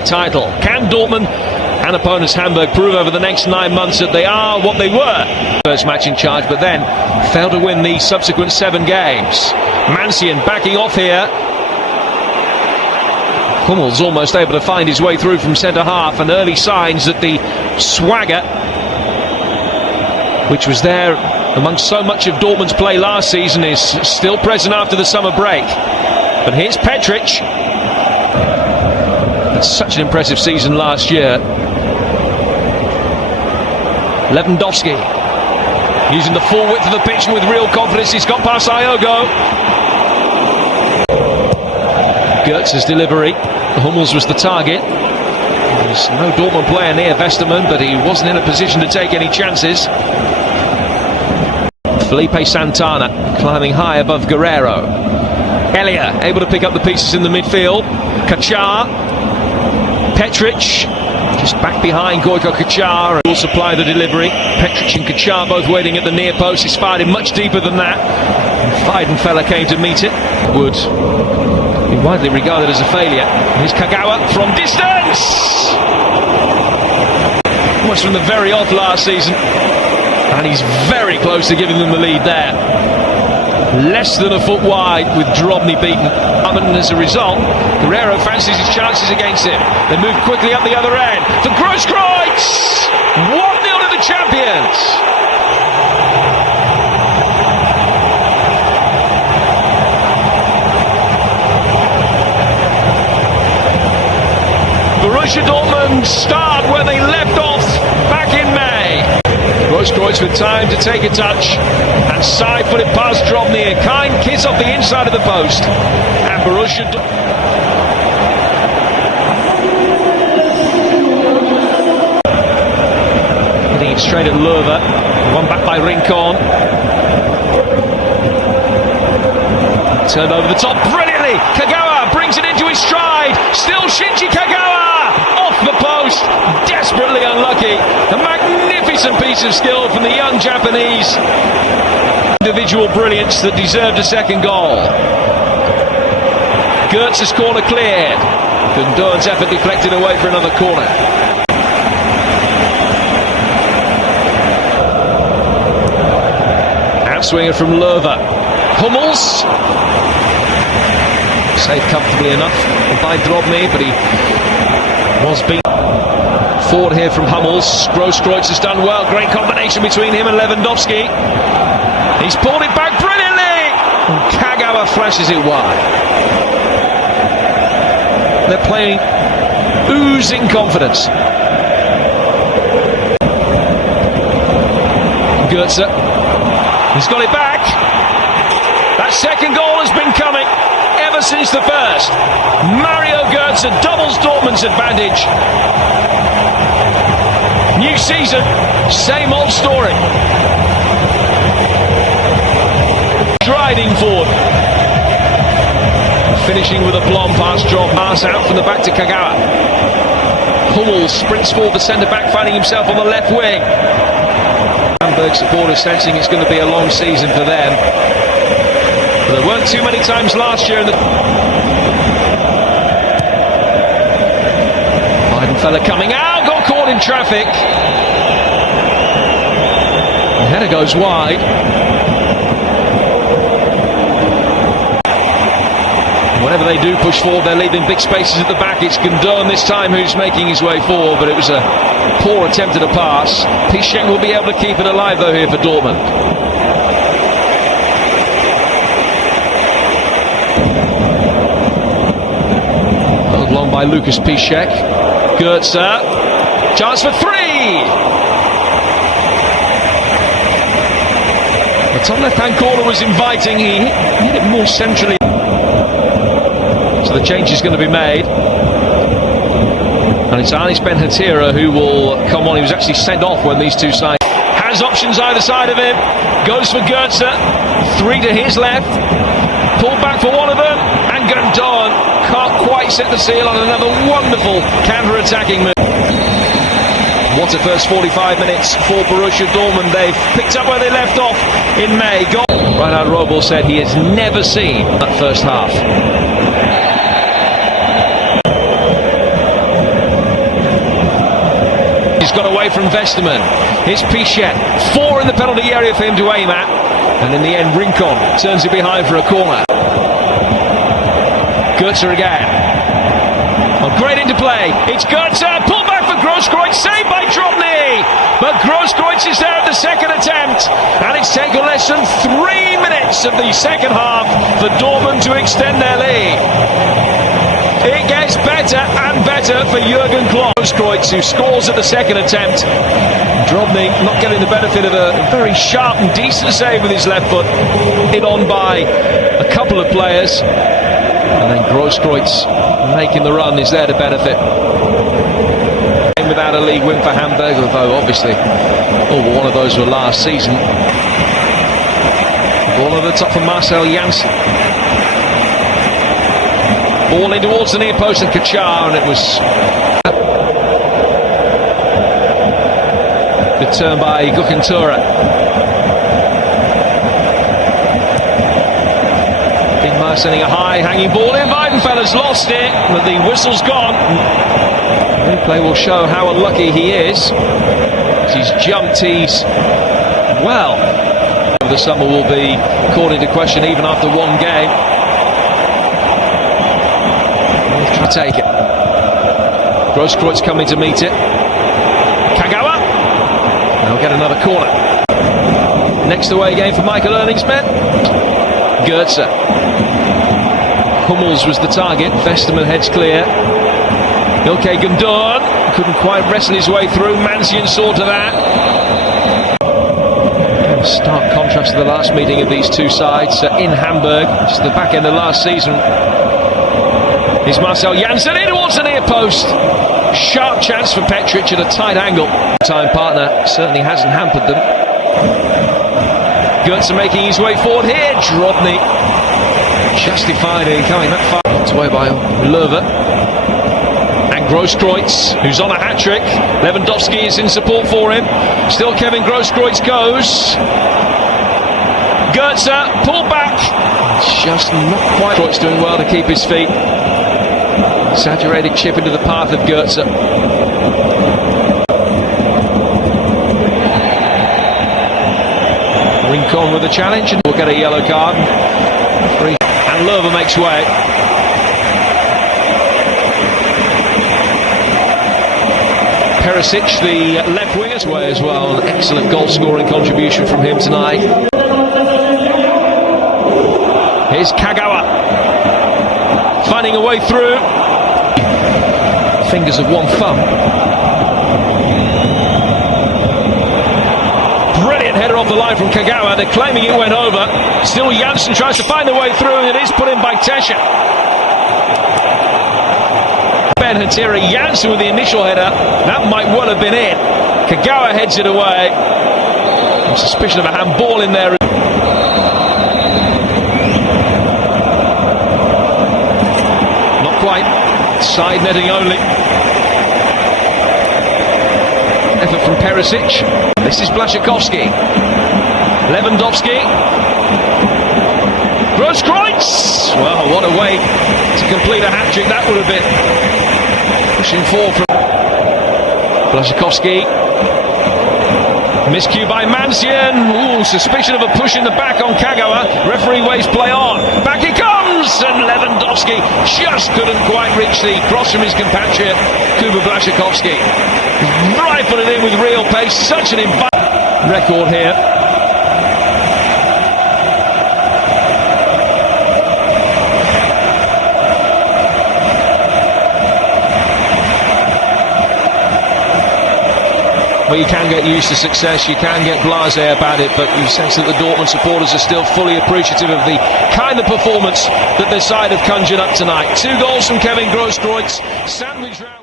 Title. Can Dortmund and opponents Hamburg prove over the next 9 months that they are what they were? First match in charge, but then failed to win the subsequent 7 games. Mancian backing off here. Hummels almost able to find his way through from centre half, and early signs that the swagger, which was there amongst so much of Dortmund's play last season, is still present after the summer break. But here's Petric. Such an impressive season last year. Lewandowski using the full width of the pitch with real confidence. He's got past Iogo. Götze's delivery. Hummels was the target. There's no Dortmund player near Westermann, but he wasn't in a position to take any chances. Felipe Santana climbing high above Guerrero. Elia able to pick up the pieces in the midfield. Kachar. Petric just back behind Gojko Kachar will supply the delivery. Petric and Kachar both waiting at the near post. He's fired him much deeper than that. Weidenfeller came to meet it. Would be widely regarded as a failure. Here's Kagawa from distance! Almost from the very off last season. And he's very close to giving them the lead there. Less than a foot wide with Drobny beaten. And as a result, Guerrero fancies his chances against him. They move quickly up the other end. For Großkreutz! 1-0 to the champions! Borussia Dortmund start where they left off back in May. Großkreutz with time to take a touch and side-footed past Drobny. A kind kiss off the inside of the post. And Borussia putting it straight at Löwe. One back by Rincon. Turned over the top brilliantly. Kagawa brings it into his stride. Still Shinji Kagawa off the post. Desperately unlucky. A magnificent piece of skill from the young Japanese. Individual brilliance that deserved a second goal. Götze's corner cleared. Gündoğan's effort deflected away for another corner. Outswinger from Löwe. Hummels. Saved comfortably enough by Drobny, but he was beaten. Forward here from Hummels. Großkreutz has done well. Great combination between him and Lewandowski. He's pulled it back brilliantly. And Kagawa flashes it wide. They're playing oozing confidence. Götze. He's got it back. That second goal has been coming ever since the first. Mario Götze doubles Dortmund's advantage. New season, same old story. Striding forward. Finishing with a plumb pass drop. Pass out from the back to Kagawa. Hummels sprints forward, the centre-back finding himself on the left wing. Hamburg supporters sensing it's going to be a long season for them. But there weren't too many times last year in the... Weidenfeller coming out, got caught in traffic. The header goes wide. Whenever they do push forward, they're leaving big spaces at the back. It's Gündoğan this time who's making his way forward, but it was a poor attempt at a pass. Piszczek will be able to keep it alive though here for Dortmund. Held long by Lucas Piszczek. Götze. Chance for 3! The top left-hand corner was inviting. He hit it more centrally. So the change is going to be made. And it's Anis Ben Hatira who will come on. He was actually sent off when these two sides. Has options either side of him. Goes for Götze. 3 to his left. Pulled back for one of them. And Gündoğan can't quite set the seal on another wonderful counter-attacking move. What a first 45 minutes for Borussia Dortmund. They've picked up where they left off in May. Reinhard Robel said he has never seen that first half. He's got away from Vesterman. Here's Pichet. 4 in the penalty area for him to aim at. And in the end, Rincon turns it behind for a corner. Götze again. Oh, great interplay. It's Götze. Pull back for Großkreutz. Saved by Drobny. But Großkreutz is there at the second attempt. And it's taken less than 3 minutes of the second half for Dortmund to extend their lead. It gets better and better for Jürgen Klopp. Großkreutz, who scores at the second attempt. Drobny not getting the benefit of a very sharp and decent save with his left foot. Hit on by a couple of players. And then Großkreutz making the run is there to benefit. Without a league win for Hamburg, although obviously one of those were last season. Ball over the top for Marcel Janssen. Ball in towards the near post and Kachar, and it was good turn by Gukentura. Dinkmar sending a high hanging ball in. Weidenfeller's lost it, but the whistle's gone. Replay will show how unlucky he is. He's jumped, the summer will be called into question even after one game. He'll try to take it. Großkreutz coming to meet it. Kagawa. They'll get another corner. Next away game for Michael Oerning's men. Götze. Hummels was the target. Vesterman heads clear. İlkay Gündoğan couldn't quite wrestle his way through. Mansian saw to that. Stark contrast to the last meeting of these two sides in Hamburg, just the back end of last season. Here's Marcel Janssen in towards the near post. Sharp chance for Petric at a tight angle. Time partner certainly hasn't hampered them. Götze making his way forward here. Drobny justified in coming that far. It's away by Löwe. Großkreutz, who's on a hat-trick. Lewandowski is in support for him. Still Kevin Großkreutz goes. Götze, pull back. Just not quite. Großkreutz doing well to keep his feet. Exaggerated chip into the path of Götze. Rincon with a challenge and we'll get a yellow card. And Löwe makes way. Perisic, the left winger's way as well. An excellent goal-scoring contribution from him tonight. Here's Kagawa, finding a way through. Fingers of one thumb. Brilliant header off the line from Kagawa. They're claiming it went over. Still Janssen tries to find the way through, and it is put in by Tesche. Hatiri Janssen with the initial header. That might well have been it. Kagawa heads it away. Suspicion of a handball in there. Not quite. Side netting only. Effort from Perisic. This is Blaszczykowski. Lewandowski. Großkreutz. Well, what a way to complete a hat-trick that would have been. Pushing forward from Blaszczykowski. Miscue by Mansian. Ooh, suspicion of a push in the back on Kagawa. Referee waves play on. Back he comes! And Lewandowski just couldn't quite reach the cross from his compatriot, Kuba Blaszczykowski. Rifled it in with real pace. Such an inviting record here. Well, you can get used to success, you can get blasé about it, but you sense that the Dortmund supporters are still fully appreciative of the kind of performance that their side have conjured up tonight. 2 goals from Kevin Großkreutz, sandwich round.